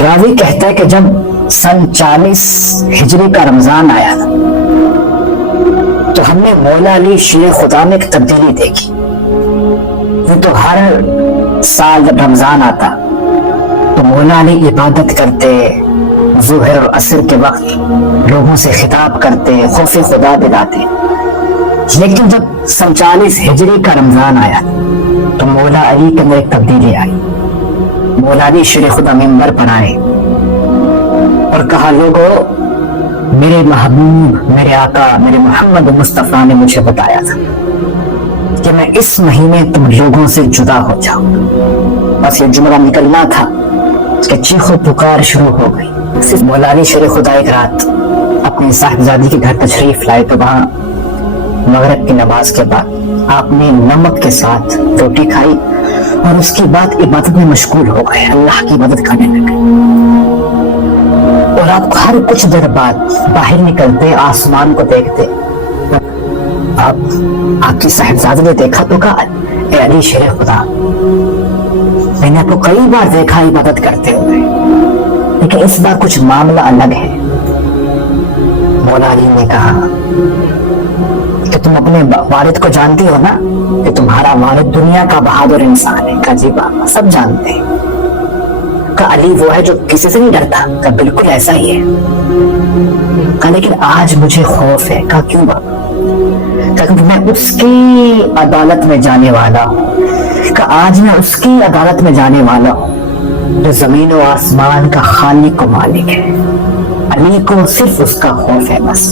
راوی کہتا ہے کہ جب سن 40 ہجری کا رمضان آیا تو ہم نے مولا علی شیر خدا میں ایک تبدیلی دیکھی. وہ تو ہر سال جب رمضان آتا تو مولا علی عبادت کرتے، ظہر اور عصر کے وقت لوگوں سے خطاب کرتے، خوف خدا دلاتے. لیکن جب سن 40 ہجری کا رمضان آیا تو مولا علی کے اندر ایک تبدیلی آئی. مولا علی شیر خدا منبر پر آئے اور کہا، لوگو میرے محبوب، میرے آقا، میرے محمد مصطفیٰ نے مجھے بتایا تھا کہ میں اس مہینے تم لوگوں سے جدا ہو جاؤں. بس یہ جملہ نکلنا تھا کہ چیخ و پکار شروع ہو گئی. صرف مولا علی شیر خدا ایک رات اپنی صاحبزادی کے گھر تشریف لائے تو وہاں مغرب کی نماز کے بعد آپ نے نمک کے ساتھ روٹی کھائی اور اس کے بعد عبادت میں مشغول ہو گئے، اللہ کی مدد کرنے لگے. اور آپ ہر کچھ دیر بعد باہر نکلتے، آسمان کو دیکھتے. آپ کی صاحبزادی نے دیکھا تو کہا، اے علی شیر خدا، میں نے آپ کو کئی بار دیکھا عبادت کرتے ہوئے، لیکن اس بار کچھ معاملہ الگ ہے. مولا علی نے کہا کہ تم اپنے والد کو جانتی ہو نا، کہ تمہارا والد دنیا کا بہادر انسان ہے. کہا جی بابا، سب جانتے ہیں. کہا علی وہ ہے جو کسی سے نہیں ڈرتا. کہا بالکل ایسا ہی ہے. کہا لیکن آج مجھے خوف ہے. کہا کیوں بابا؟ کہا میں اس کی عدالت میں جانے والا ہوں. کہا آج میں اس کی عدالت میں جانے والا ہوں جو زمین و آسمان کا خالق و مالک ہے. علی کو صرف اس کا خوف ہے بس.